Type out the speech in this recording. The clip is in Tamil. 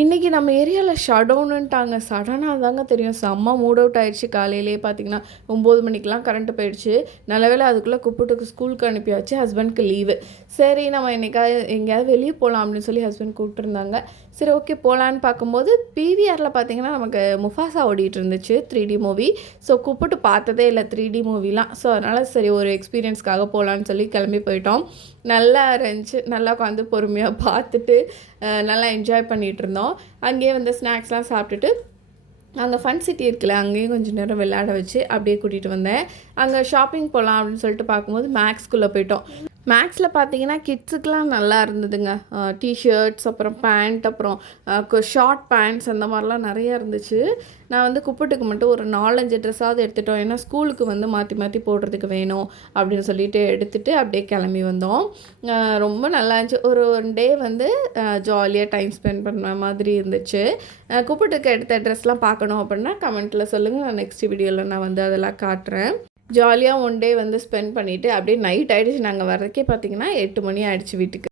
இன்றைக்கி நம்ம ஏரியாவில் ஷடவுனுன்ட்டாங்க. சடனாக தாங்க தெரியும். செம்ம மூட் அவுட் ஆகிடுச்சு. காலையிலேயே பார்த்தீங்கன்னா 9 மணிக்கெலாம் கரண்ட்டு போயிடுச்சு. நல்லவேளை அதுக்குள்ளே கூப்பிட்டுக்கு ஸ்கூலுக்கு அனுப்பியாச்சு. ஹஸ்பண்ட்க்கு லீவு. சரி நம்ம என்றைக்காவது எங்கேயாவது வெளியே போகலாம் அப்படின்னு சொல்லி ஹஸ்பண்ட் கூப்பிட்டுருந்தாங்க. சரி ஓகே போகலான்னு பார்க்கும்போது பிவிஆரில் பார்த்தீங்கன்னா நமக்கு முஃபாசா ஓடிட்டு இருந்துச்சு 3D மூவி. ஸோ கூப்பிட்டு பார்த்ததே இல்லை 3D மூவிலாம். ஸோ அதனால் சரி ஒரு எக்ஸ்பீரியன்ஸ்க்காக போகலான்னு சொல்லி கிளம்பி போயிட்டோம். நல்லா இருந்துச்சு. நல்லா உட்காந்து பொறுமையாக பார்த்துட்டு நல்லா என்ஜாய் பண்ணிகிட்டு இருந்தோம். அங்கேயே வந்து ஸ்நாக்ஸ்லாம் சாப்பிட்டுட்டு அங்கே ஃபன் சிட்டி இருக்குல்ல, அங்கேயும் கொஞ்சம் நேரம் விளையாட வச்சு அப்படியே கூட்டிகிட்டு வந்தேன். அங்கே ஷாப்பிங் போகலாம் அப்படின்னு சொல்லிட்டு பார்க்கும்போது மேக்ஸ்குள்ளே போயிட்டோம். மேக்ஸில் பார்த்தீங்கன்னா கிட்ஸுக்கெலாம் நல்லா இருந்ததுங்க. டிஷர்ட்ஸ், அப்புறம் பேண்ட், அப்புறம் ஷார்ட் பேண்ட்ஸ் அந்த மாதிரிலாம் நிறையா இருந்துச்சு. நான் வந்து குப்பட்டுக்கு மட்டும் ஒரு 4-5 ட்ரெஸ்ஸாவது எடுத்துட்டோம். ஏன்னா ஸ்கூலுக்கு வந்து மாற்றி மாற்றி போடுறதுக்கு வேணும் அப்படின்னு சொல்லிட்டு எடுத்துகிட்டு அப்படியே கிளம்பி வந்தோம். ரொம்ப நல்லா இருந்துச்சு. ஒரு ஒன் டே வந்து ஜாலியாக டைம் ஸ்பெண்ட் பண்ண மாதிரி இருந்துச்சு. குப்பட்டுக்கு எடுத்த ட்ரெஸ்லாம் பார்க்கணும் அப்படின்னா கமெண்ட்டில் சொல்லுங்கள். நான் நெக்ஸ்ட் வீடியோவில் நான் வந்து அதெல்லாம் காட்டுறேன். ஜாலியாக ஒன் டே வந்து ஸ்பெண்ட் பண்ணிவிட்டு அப்படியே நைட் ஆகிடுச்சு. நாங்கள் வரதுக்கே பார்த்திங்கன்னா 8 மணி ஆகிடுச்சு வீட்டுக்கு.